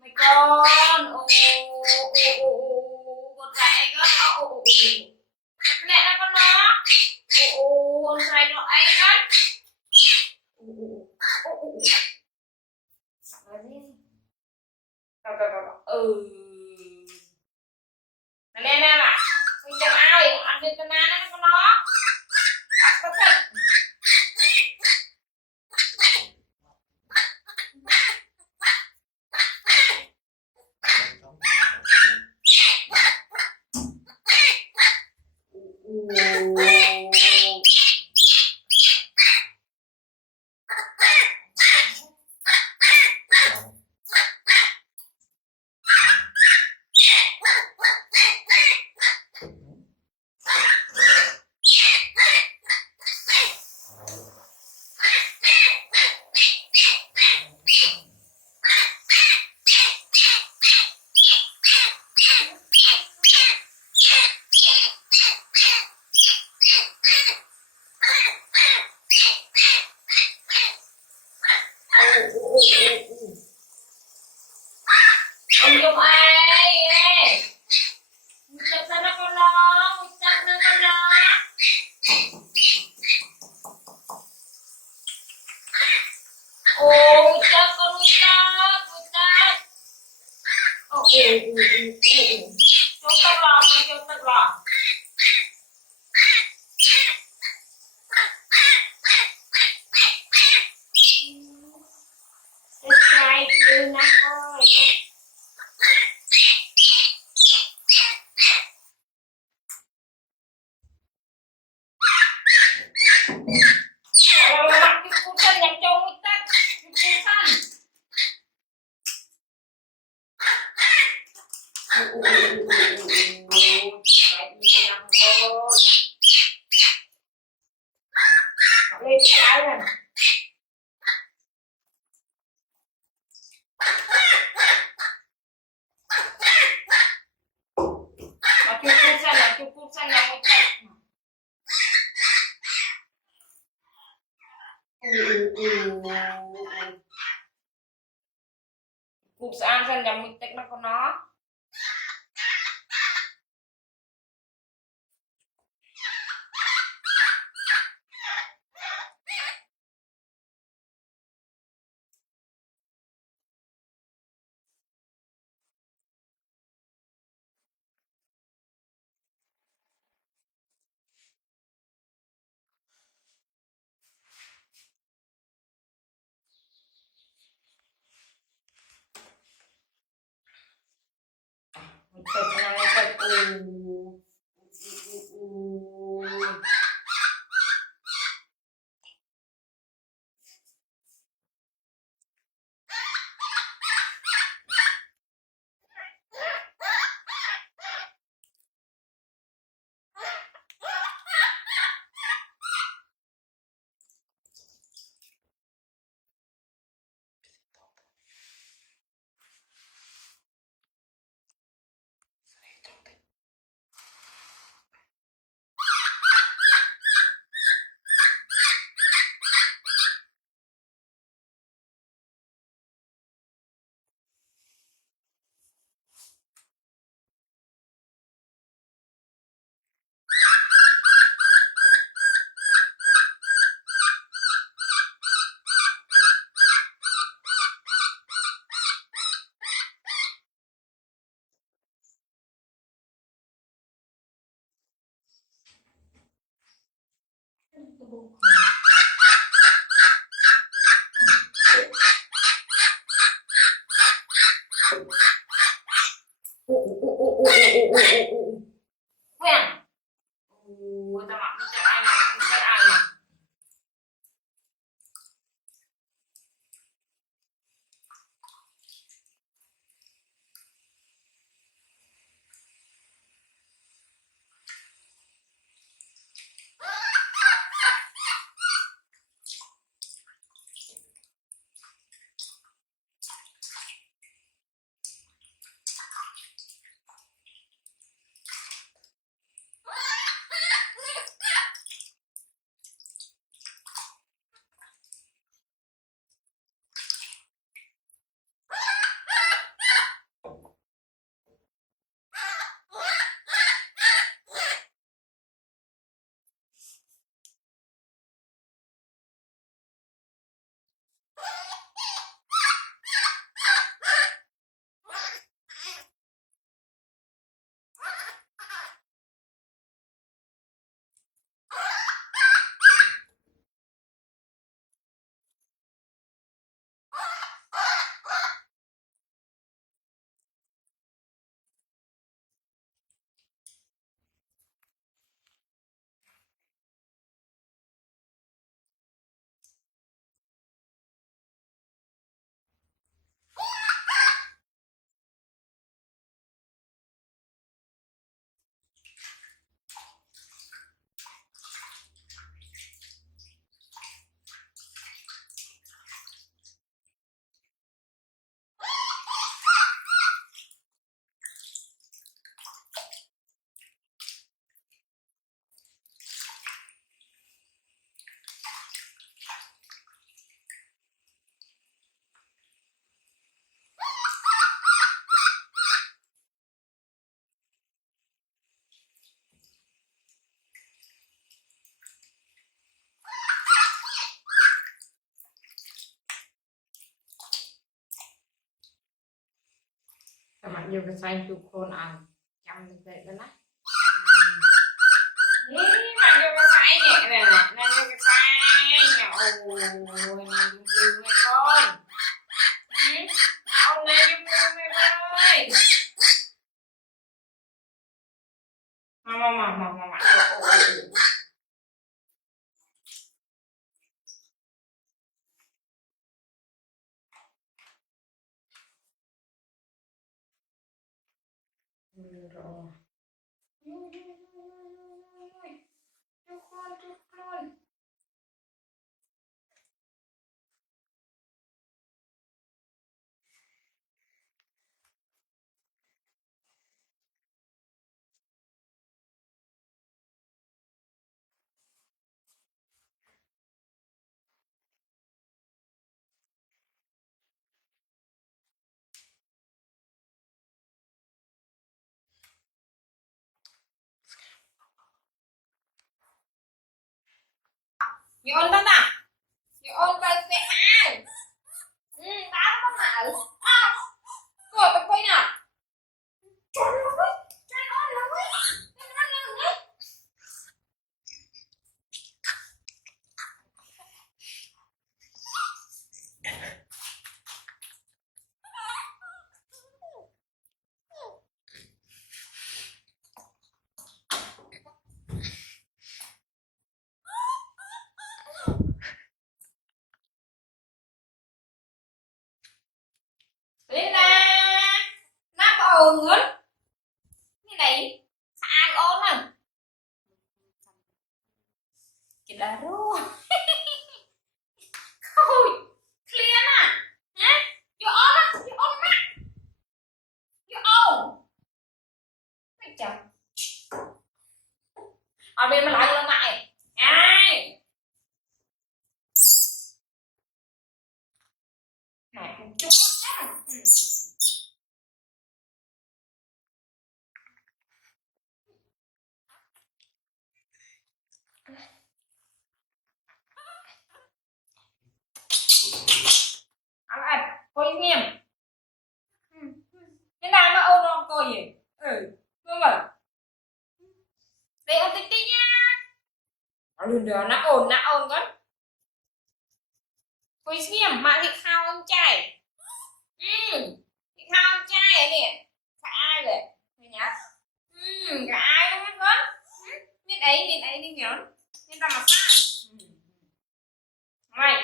mày con con dạy con lẹ ra con nó con dạy nó ấy con nè nè là mình chẳng ai ăn được cái này con nó ông dùng ai chặt ra con nó chặt ra con nó ôi chặt con chặt cho tao vào cái như nè thôi lên cái này mà chụp cút xanh là một trận cút xanh xanh là một trận nó con nó quen tao mặc cho ai này cho ai này mặc dù cái xanh chụp khôn ăn chăm được vậy đó nè mặc dù cái xanh nhẹ này nè nên cái xanh ôi này dùng lưu mẹ con ông này dùng lưu mẹ ơi mà rồi chúc con nhọn đó nè nhọn vào sẽ hai đá con nào rồi tôi quay nào trời ơi trời ơi lên nắp ồn nữa cái này sang ồn à cái đá rô thôi clear nè hả vô ồn nè vô ồn mày chồng ở bên mà lại lên mày ai này cũng chút ăn coi nghiêm cái nào nó ôn nó coi gì đúng rồi đây ôn tích tích nha luôn được nó ôn con coi nghiêm mà cái khao ông trai cái khao ông trai này nè cả ai rồi này nhá cả ai luôn hết con nên ấy nên nhớ nên ta mà sai này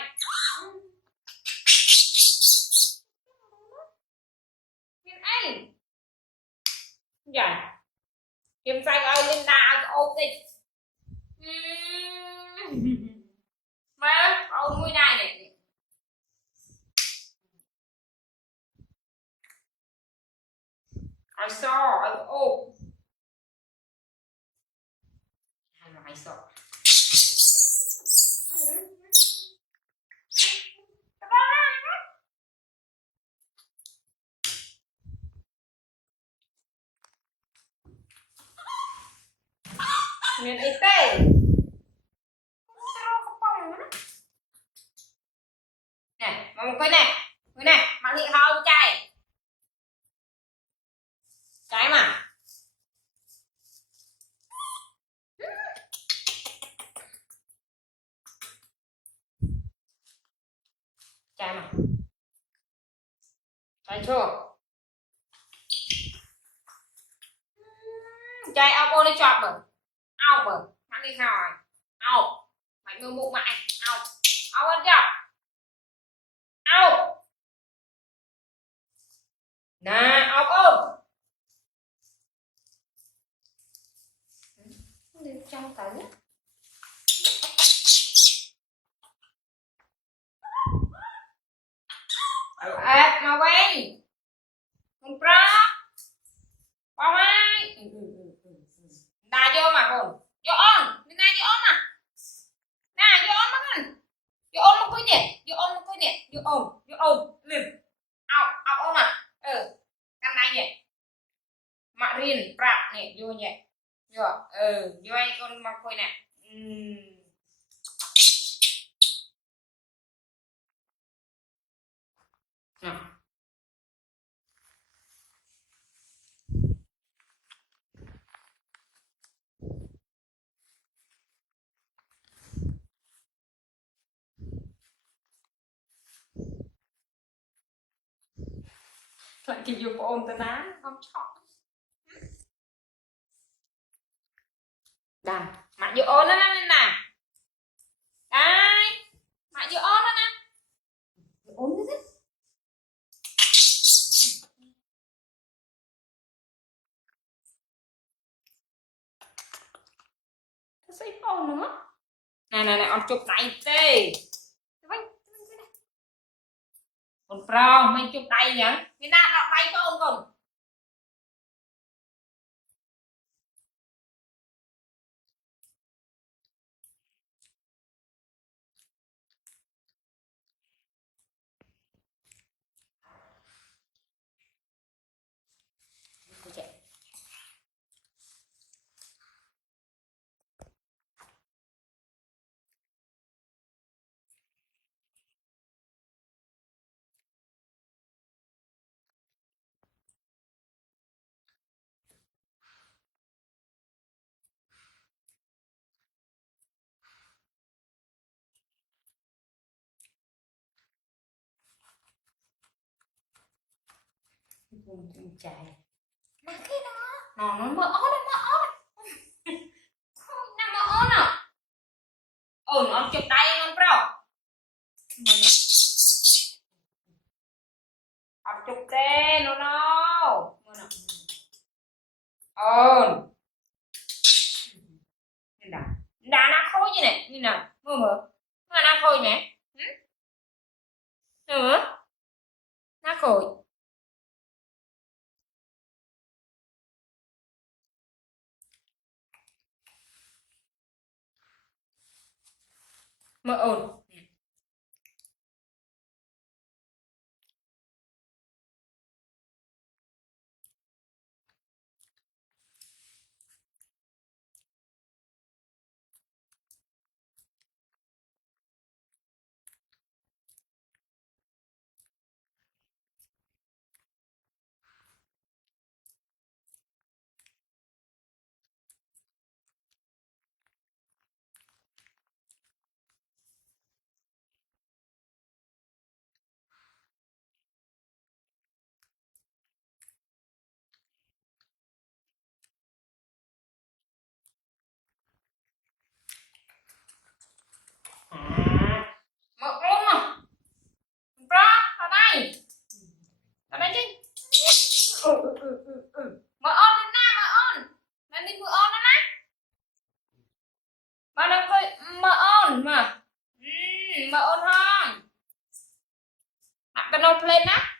nên ấy dạ kiếm sai ơi lên đà ô tịch mà ôn mũi này này I saw oh I saw nên ít tê nè mà một cái này bạn hiện không trái mà trái chưa trái ao cô đi chọt bẩn ao bẩn bạn đi hỏi ao mày mơ mụ mày ao ăn chọt ao nè ao ôm trong cái ép mà quen không pro bao hai đà vô mà còn vô on bên này vô on nè vô on mà con vô on một cái nè vô on lên ao on à căn này nhỉ mà riêng prap nè vô nhỉ vô vô ai con mặc coi nè cái vô ôm ta ná không chọn đây mẹ vô ôm nó nè nè đây mẹ vô ôm nó nè ôm nó thế nó sẽ ôm nữa nè ông chụp này đi con pro mấy chụp đây vậy người ta đọc đây có ông không chạy là cái đó nó mơ ớt nó mơ ớt à nó chụp đây con pro học chụp tên nó nhìn nào đã nó khối như này như nào mơ mà nó khối nhỉ nó khối mơ ồn mơ ồn à pro vào đây chứ mơ ồn lên na mơ ồn lên đi mơ ồn đó nè mà nó coi mơ ồn mà mơ ồn không đặt cái nồi lên á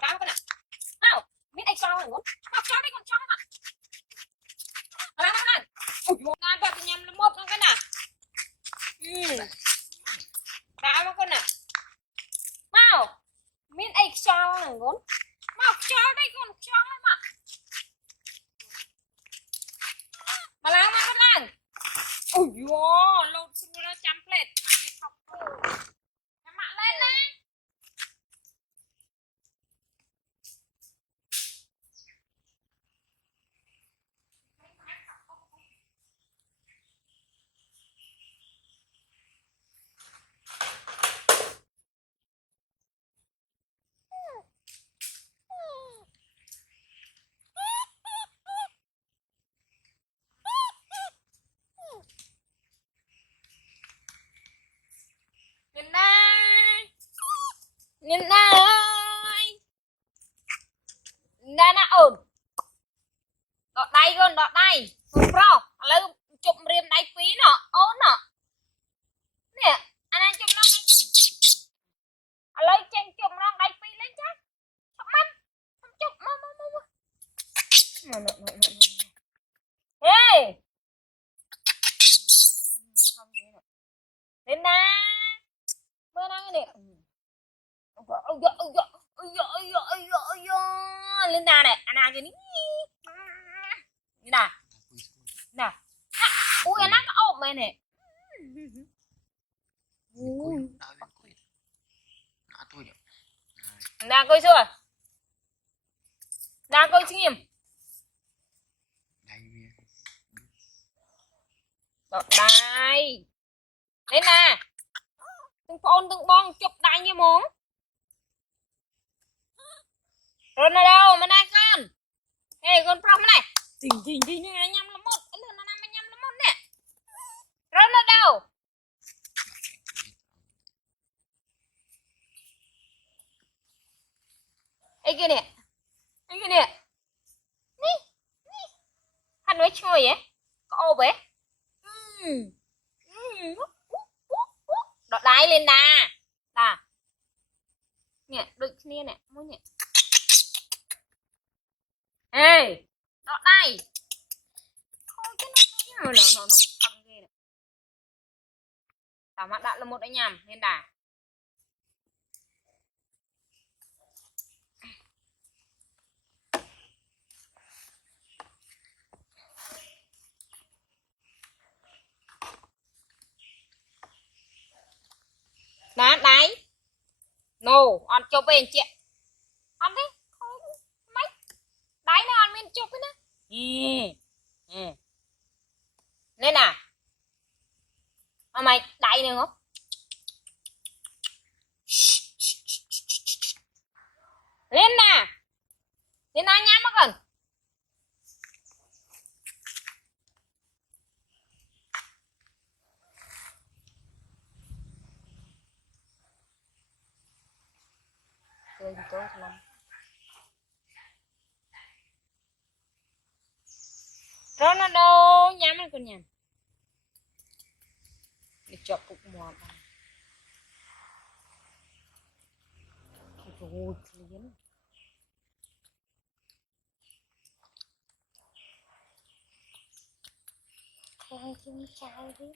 Sao cái nào? Nào, biết anh cho rồi muốn. Học cho đi còn cho mà. Làm. Ui dồi, ta bật nhầm là một con cái nào. Đá một con nào. Nào, biết anh cho rồi muốn. Học cho đây còn cho mà. Mà làm con làm. Ui dồi, lột xin ra chăm plate. Học cô. Mạ lên nè. Nên ơi nè nè ổn đọt đây con đọt đây không pro lấy chụp riêng đây phí nọ ổn nọ nè anh chụp nó lấy chân chụp nó đây phí lên chắc chụp mắt không chụp mà hey lên nè bữa nay nè lên nè này anh cái ní nè nè ui anh nó ôm mày nè đang coi chưa đang coi nghiêm đây lên nè từng phone từng bon chụp đại như muốn Ronaldo mà này con ê con pro này tình như nhăm là một cái lần nó nhăm là một nè Ronaldo ê kia nè nè hắn nói chơi ấy có ô bé đọt đáy lên nè à nè đôi kia nè mũi nè ê đọt đây thôi chứ nó một thằng kia này tao mắt đã là một anh nhầm nên đà đá đáy no ăn cho bên chị ăn đi mấy đáy nó ăn bên chụp ấy nè lên nè mà mày đáy nữa không lên nè nhá mất rồi Ronaldo nhắm lên con nhầm để chọc cục mò rồi liền không chung sao đi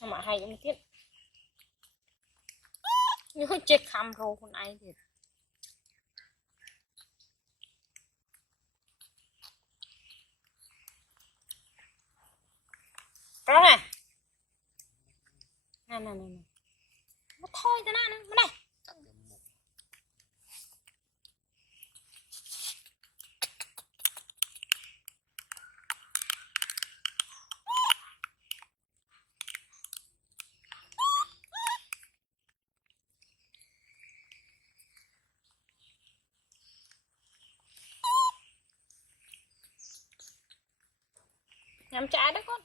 mà hay cũng tiếc nhớ chết khăm rô con ai thì đó này nè nó thôi thế nào này nhắm trái đấy con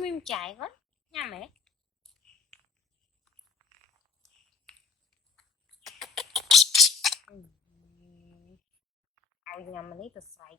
mình chạy quá nha mẹ ao nhà mình lấy từ xoay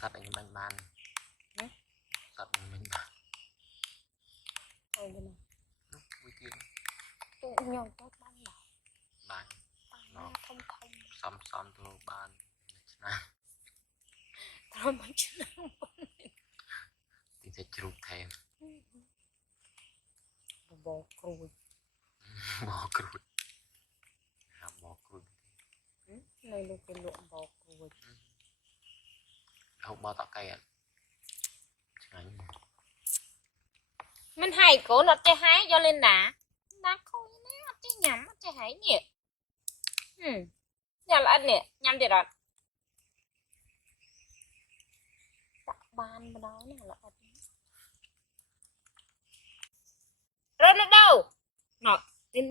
sắp anh bánh ban sắp anh bánh ban ôi cái này vui tiền tụi nhau có bánh nào ban nó thông thông xăm xăm thôi ban nè tao mới chưa thì sẽ chụp thêm bò cùi bò cùi bò cùi này là cái lượng bò cùi không bao tao cây ạ mình hay cổ nó chơi hái cho lên nè nó không nó chơi nhắm nó chơi hái nhỉ nhà là anh nè nhắm gì rồi đặt ban bên đó nè là anh rồi nó đâu nó lên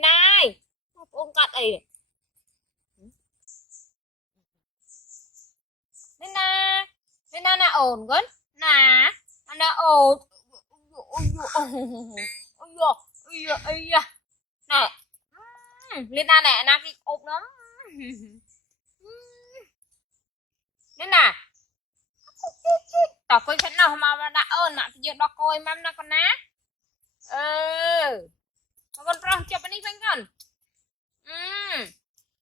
đây ôm cắt ấy lên đây là ổn quá nè nó ổn ôi nè lên đây nè nó cái ốp nó lên nè tao coi thế nào mà đã ơn mà giờ đó coi mắm nó con ná mà con rong chụp anh đi bên con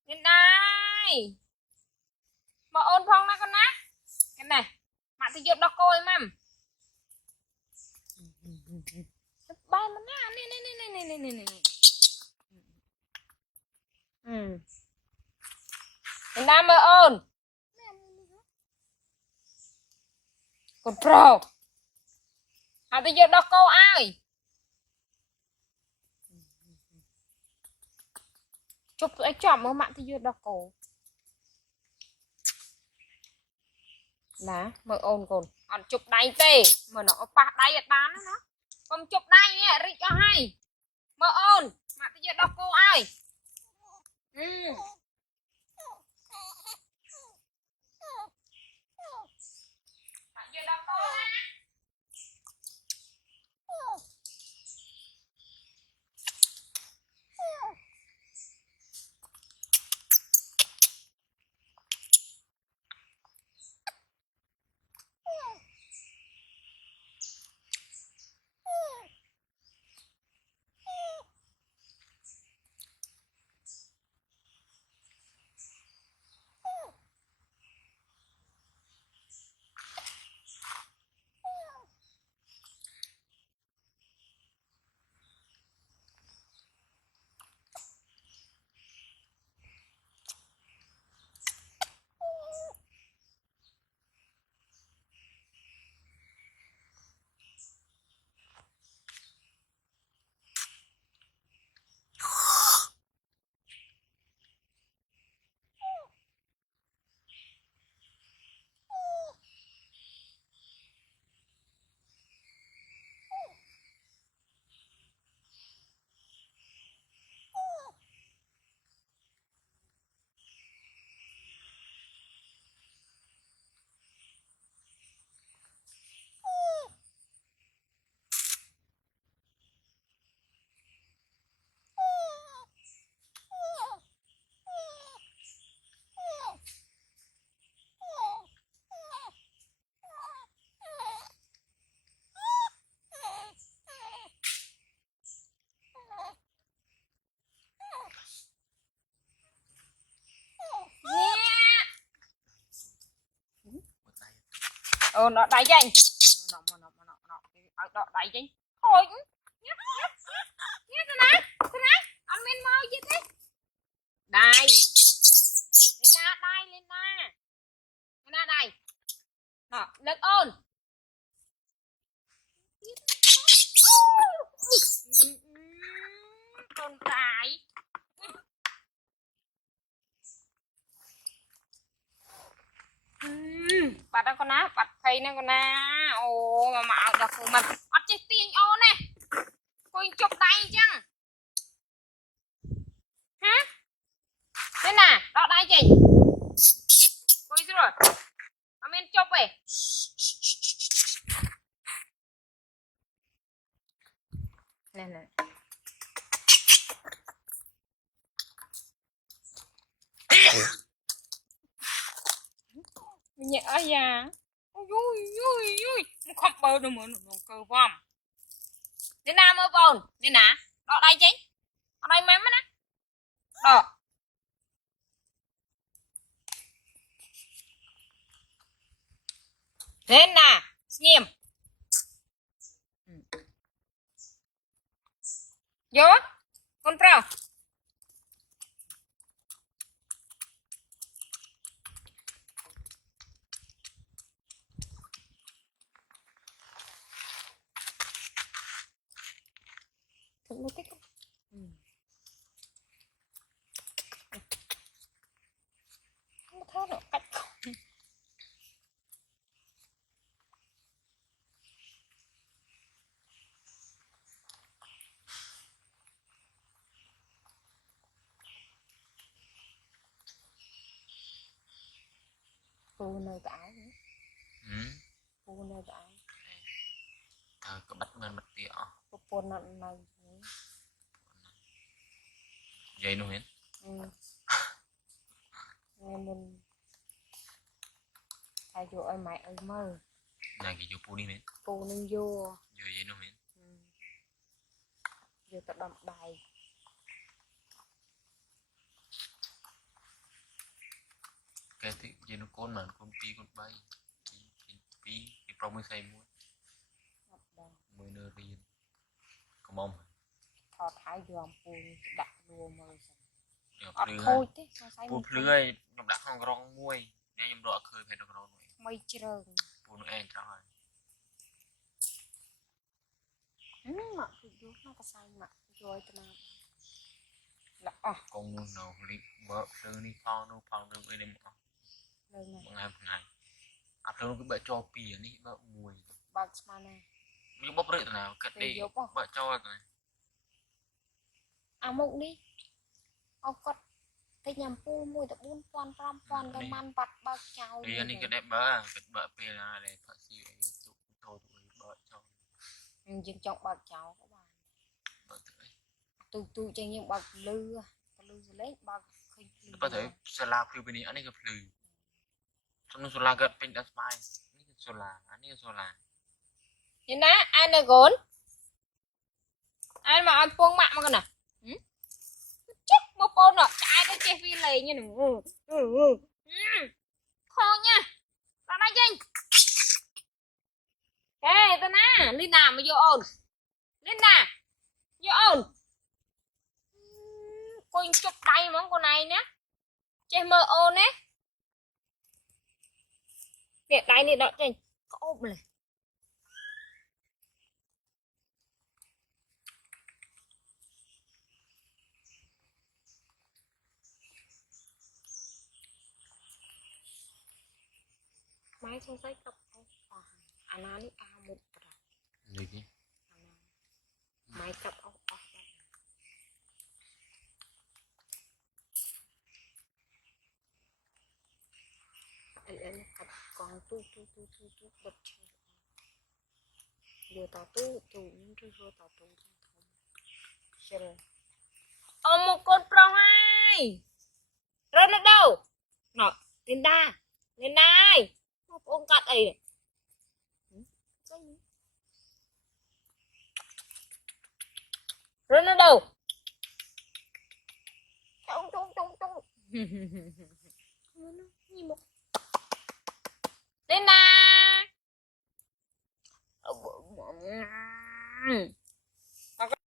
lên đây mà ôn phong nó con ná cái này mà thì giờ đó coi mắm bay mà nè nè lên đây mà ôn con pro mà thì giờ đó cô ai chụp ấy chọn mà mạng thì giờ đó cô lá mà ôn còn ăn chụp đáy tê mà nó bạc đáy ở bán nó còn chụp đáy nè rít cho hay mà ôn mà bây giờ đọc cô ai mà giờ đọc cô á nó đẩy danh nó đọ đẩy danh thôi nhé thế này anh men mau gì thế đây lên na đây đó lên ôn con cái bắt đó con á bắt thấy nè con á ô mà ảo đặc của mình bắt chết tiền ô nè coi chụp tay chăng hả thế nè đó đây chị coi rồi mà mình chụp về nè nhẹ da ui không bơ đâu mà nó cơ vòm thế nào mơ bồn thế nè đó đây chứ ở đây mắm á đó thế nè nghiêm vô con trâu thử một tích không thơ nữa cách cô nơi tải cô nơi tải có bắt mình bật tỉa cô này vậy luôn hết nghe mình thay vô ơi mày ơi mơ nhà cái vô đi hết cô nên vô vậy luôn hết vô tập đầm bài cái thì vậy nó con mà con bay pi cái pro mới xây muối mới nơi riêng có mong thọ thái dòmปูđặt luôn mơอดthôiปูเปลือยยมดักห้องกรองมวยเนี่ยยมรอเคยเพชรกรองมวย ไม่เจริญ ปูนเองจ้า mặc dù nó có sai mặc rồi tao là con nuôi nào đi vợ sư đi phong đâu bên đây mà ngày à tôi cứ bợ cho pì đi bợ mùi bạc mà này nhưng bốc rưỡi nào cất đi bợ cho rồi mộng đi có cái nhầm pu mùi tập bún quan cái man bạc bạc chào đi anh đi cái đẹp bợ pì là để phật siêu thôi bợ cho nhưng trong bạc chào các bạn bợ tôi chẳng những bạc lư lấy bạc có thể sala phi bên này anh ấy cái phi trong nó sala gật bên đất mai anh ấy sala nhìn đó ai là gốn ai mà ăn buông mạng mà con à chết một con nọ ai đó chơi phi lầy như này khó nha tao nói chinh ê tao nè linh nào mà vô ồn linh nè vô ồn con chụp tay món con này nhé chơi mơ ồn ấy nè tay này đó chinh có ôm này máy không thấy cặp anh ấy một được chứ máy cặp anh còn tu bật vừa tao tu những thứ vừa tao tu không một con pro hai rồi nó đâu nó lên đây một con cắt ấy rồi nó đâu trông nhìn một